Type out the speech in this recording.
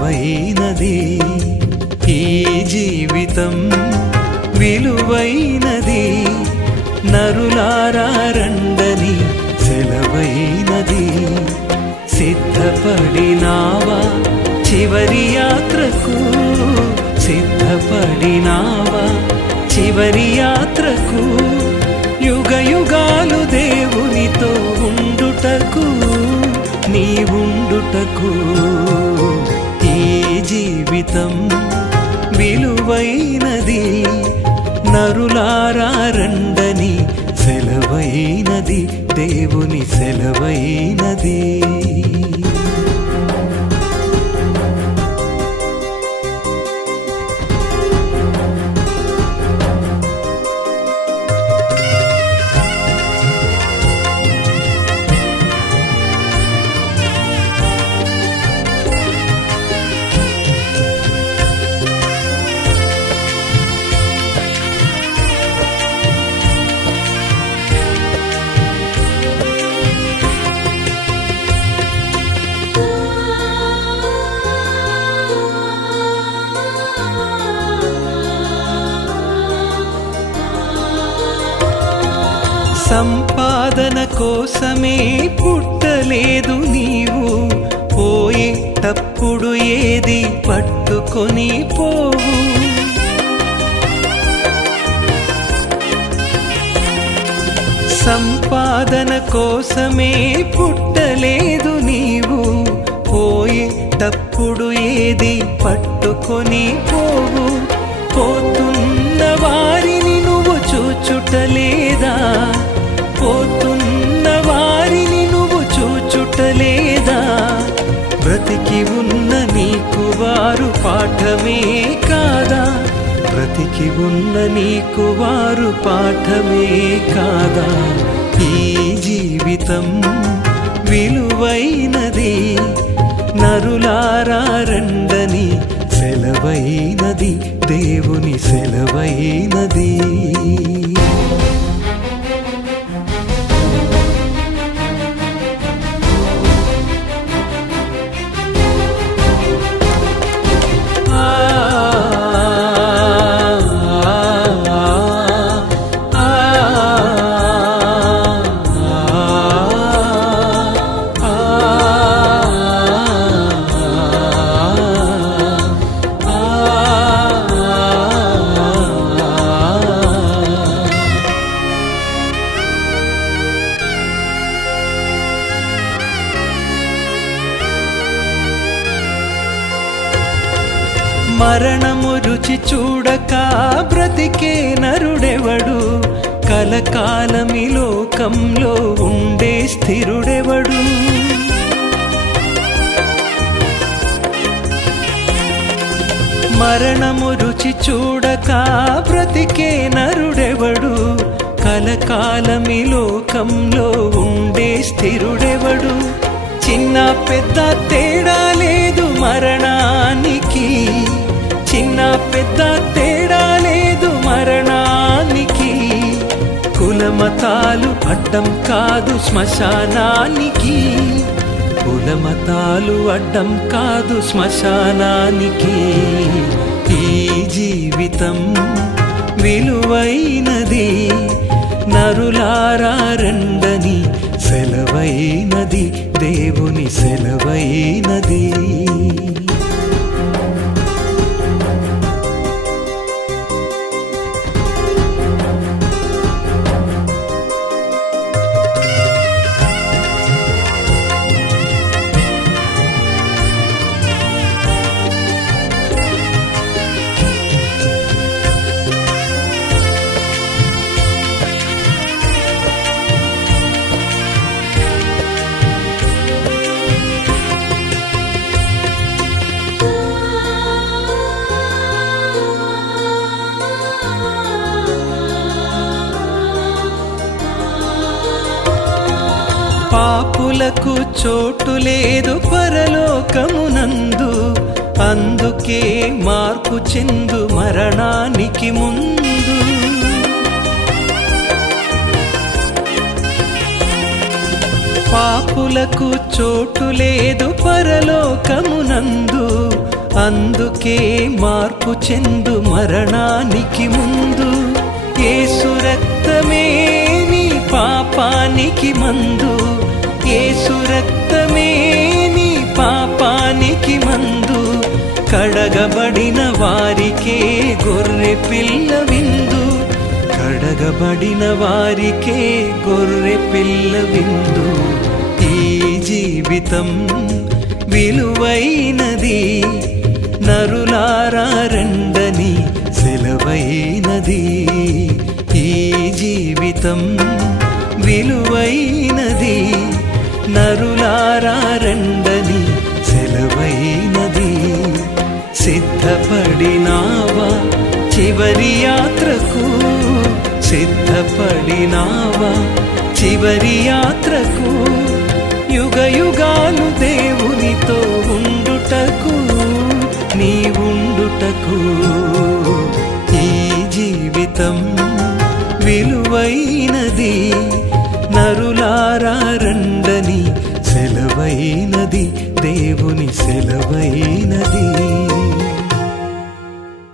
సెలవైనది. ఈ జీవితం విలువైనది, నరులారా రండని సెలవైనది. సిద్ధపడినావా చివరి యాత్రకు, సిద్ధపడినావా చివరి యాత్రకు, యుగ యుగాలు దేవునితో ఉండుటకు, నీవుండుటకు. ఈ జీవితం విలువైనది, నరులారా రండని సెలవైనది, దేవుని సెలవైనది. సంపాదన కోసమే పుట్టలేదు నీవు, పోయేటప్పుడు ఏది పట్టుకొని పోవు. సంపాదన కోసమే పుట్టలేదు నీవు, పోయేటప్పుడు ఏది పట్టుకొని పోవు. పోతున్న వారిని నువ్వు చూచుటలేదా, పోతున్న వారిని నువ్వు చూచుటలేదా. బ్రతికి ఉన్న నీకు వారు పాఠమే కాదా, బ్రతికి ఉన్న నీకు వారు పాఠమే కాదా. ఈ జీవితం విలువైనది, నరులారా రండని సెలవైనది, దేవుని సెలవైనది. మరణము రుచి చూడక బ్రతికే నరుడెవడు, కలకాలమి లోకంలో ఉండే స్థిరుడెవడు. మరణము రుచి చూడక బ్రతికే నరుడెవడు, కలకాలమి లోకంలో ఉండే స్థిరుడెవడు. చిన్న పెద్ద తేడా లేదు మరణానికి, చిన్న పెద్ద తేడా లేదు మరణానికి. కులమతాలు అడ్డం కాదు శ్మశానానికి, కులమతాలు అడ్డం కాదు శ్మశానానికి. ఈ జీవితం విలువైనది, నరులారా రండని సెలవైనది, దేవుని సెలవైనది. పాపులకు చోటు లేదు పరలోకమునందు, అందుకే మార్పు చెందు మరణానికి ముందు. పాపులకు చోటు లేదు పరలోకమునందు, అందుకే మార్పు చెందు మరణానికి ముందు. యేసు రక్తమే నీ పాపానికి మందు, యేసు రక్తమే నీ పాపానికి మందు. కడగబడిన వారికే గొర్రె పిల్ల విందు, కడగబడిన వారికే గొర్రె పిల్ల విందు. ఈ జీవితం విలువైనది, నరులారా రండని సెలవైనది. ఈ జీవితం విలువైనది, నరులారా రండని సెలవైనది. సిద్ధపడినావా చివరి యాత్రకు, సిద్ధపడినావా చివరి యాత్రకు. యుగ యుగాలు దేవునితో ఉండుటకు, నీ ఉండుటకు. ఈ జీవితం విలువైనది, నరులారా రండని సెలవైనది, దేవుని సెలవైనది.